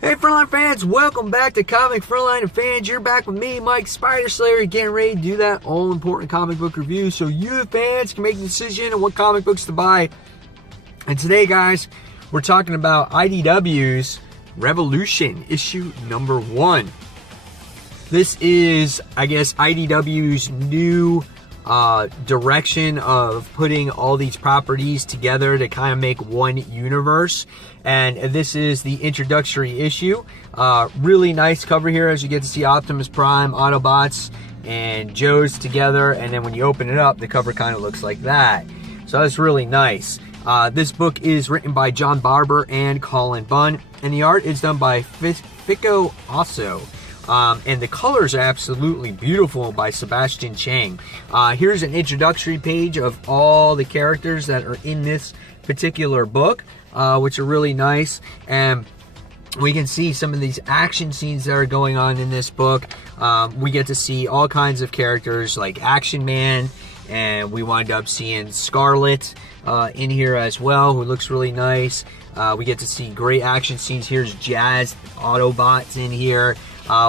Hey Frontline fans, welcome back to Comic Frontline and fans. You're back with me, Mike Spider Slayer, getting ready to do that all-important comic book review so you, the fans, can make a decision on what comic books to buy. And today, guys, we're talking about IDW's Revolution, issue number 1. This is, I guess, IDW's new direction of putting all these properties together to kind of make one universe. And this is the introductory issue. Really nice cover here, as you get to see Optimus Prime, Autobots, and Joe's together. And then when you open it up, the cover kind of looks like that. So that's really nice. This book is written by John Barber and Colin Bunn, and the art is done by Fico Osso. And the colors are absolutely beautiful by Sebastian Chang. Here's an introductory page of all the characters that are in this particular book, which are really nice. And we can see some of these action scenes that are going on in this book. We get to see all kinds of characters like Action Man, and we wind up seeing Scarlet in here as well, who looks really nice. We get to see great action scenes. Here's Jazz Autobots in here.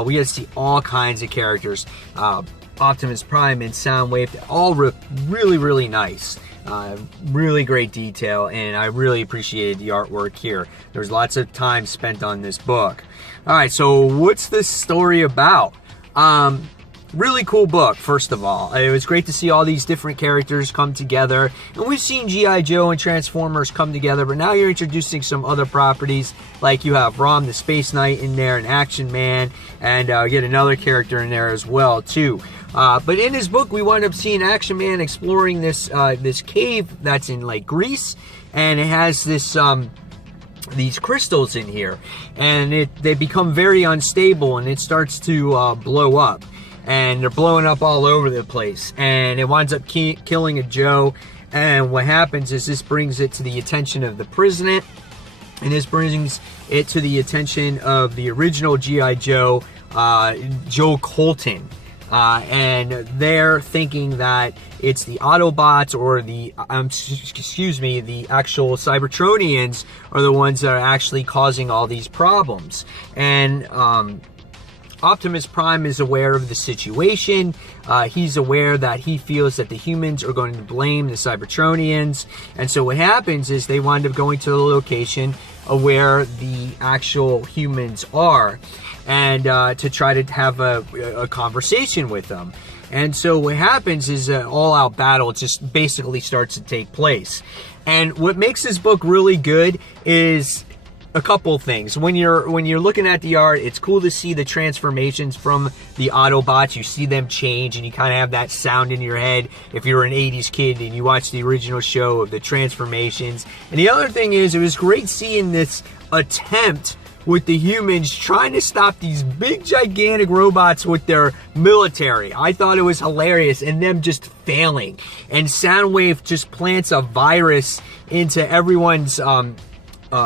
We get to see all kinds of characters. Optimus Prime and Soundwave, all really, really nice. Really great detail, and I really appreciated the artwork here. There's lots of time spent on this book. Alright, so what's this story about? Really cool book, first of all. It was great to see all these different characters come together. And we've seen G.I. Joe and Transformers come together, but now you're introducing some other properties. Like you have Rom the Space Knight in there, and Action Man, and get another character in there as well, too. But in this book, we wind up seeing Action Man exploring this this cave that's in like Greece, and it has this these crystals in here, and they become very unstable, and it starts to blow up. And they're blowing up all over the place, and it winds up killing a Joe. And what happens is this brings it to the attention of the president, and this brings it to the attention of the original G.I. Joe, Joe Colton. And they're thinking that it's the Autobots or the, the actual Cybertronians are the ones that are actually causing all these problems. And Optimus Prime is aware of the situation. He's aware that he feels that the humans are going to blame the Cybertronians. And so what happens is they wind up going to the location of where the actual humans are, and to try to have a conversation with them. And so what happens is an all-out battle just basically starts to take place. And what makes this book really good is a couple things. When you're looking at the art, it's cool to see the transformations from the Autobots. You see them change, and you kind of have that sound in your head if you're an 80s kid and you watch the original show of the transformations. And the other thing is, it was great seeing this attempt with the humans trying to stop these big gigantic robots with their military. I thought it was hilarious, and them just failing. And Soundwave just plants a virus into everyone's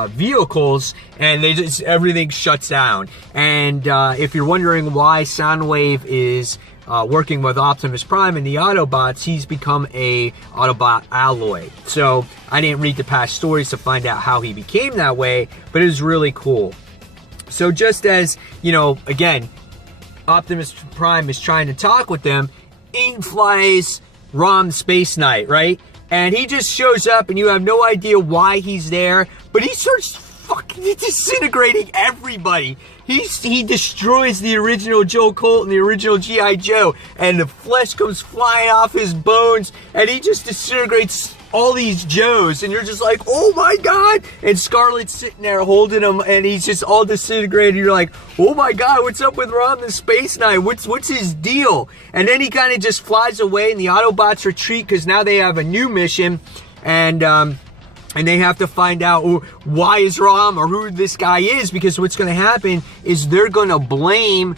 vehicles, and everything shuts down. And if you're wondering why Soundwave is working with Optimus Prime and the Autobots, he's become a Autobot alloy. So I didn't read the past stories to find out how he became that way, but it was really cool. So just as, you know, again, Optimus Prime is trying to talk with them, in flies Rom the Space Knight, right? And he just shows up, and you have no idea why he's there, but he starts fucking disintegrating everybody. He destroys the original Joe Colton, the original G.I. Joe, and the flesh comes flying off his bones, and he just disintegrates all these Joes, and you're just like, oh my god! And Scarlet's sitting there holding him, and he's just all disintegrated. You're like, oh my god, what's up with Ron the Space Knight? What's his deal? And then he kind of just flies away, and the Autobots retreat because now they have a new mission, and they have to find out why is Rom or who this guy is, because what's going to happen is they're going to blame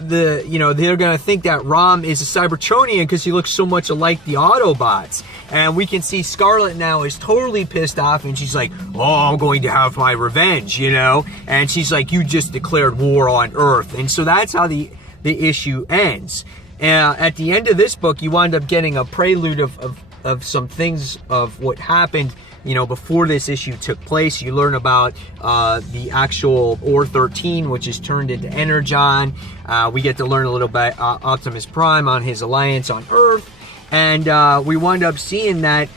they're going to think that Rom is a Cybertronian because he looks so much alike the Autobots. And we can see Scarlet now is totally pissed off, and she's like, oh, I'm going to have my revenge, you know? And she's like, you just declared war on Earth. And so that's how the issue ends. At the end of this book, you wind up getting a prelude of some things of what happened before this issue took place. You learn about the actual Or-13, which is turned into Energon. We get to learn a little bit Optimus Prime on his alliance on Earth. And we wind up seeing that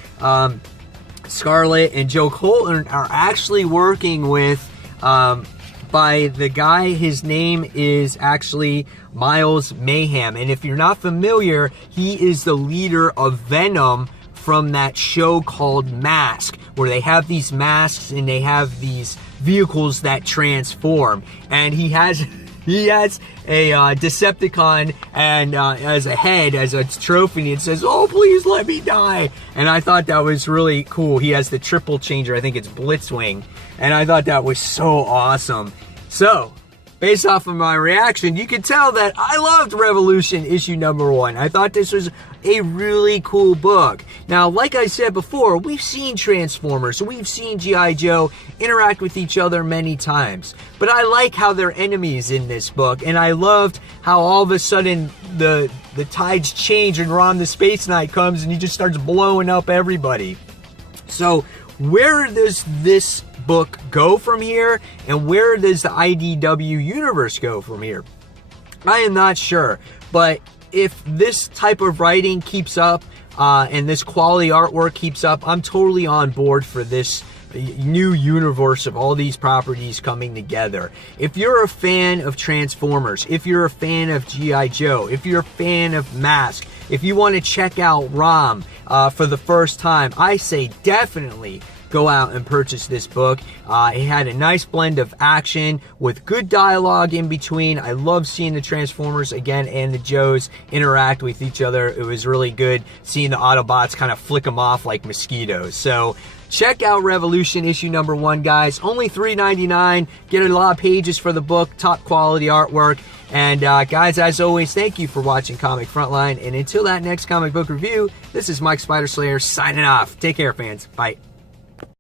Scarlet and Joe Colton are actually working with by the guy. His name is actually Miles Mayhem, and if you're not familiar, he is the leader of Venom from that show called Mask, where they have these masks and they have these vehicles that transform, and he has a Decepticon and as a head, as a trophy, and it says, "Oh, please let me die." And I thought that was really cool. He has the triple changer, I think it's Blitzwing, and I thought that was so awesome. So, based off of my reaction, you can tell that I loved Revolution issue number 1. I thought this was a really cool book. Now, like I said before, we've seen Transformers, we've seen G.I. Joe interact with each other many times. But I like how they're enemies in this book, and I loved how all of a sudden the tides change and Ron the Space Knight comes and he just starts blowing up everybody. So, where does this book go from here, and where does the IDW universe go from here? I am not sure, but if this type of writing keeps up and this quality artwork keeps up, I'm totally on board for this new universe of all these properties coming together. If you're a fan of Transformers, if you're a fan of G.I. Joe, if you're a fan of Mask, if you want to check out ROM for the first time, I say definitely go out and purchase this book. It had a nice blend of action with good dialogue in between. I love seeing the Transformers again and the Joes interact with each other. It was really good seeing the Autobots kind of flick them off like mosquitoes. So check out Revolution issue number 1, guys. Only $3.99. Get a lot of pages for the book. Top quality artwork. And guys, as always, thank you for watching Comic Frontline. And until that next comic book review, this is Mike Spider Slayer signing off. Take care, fans. Bye.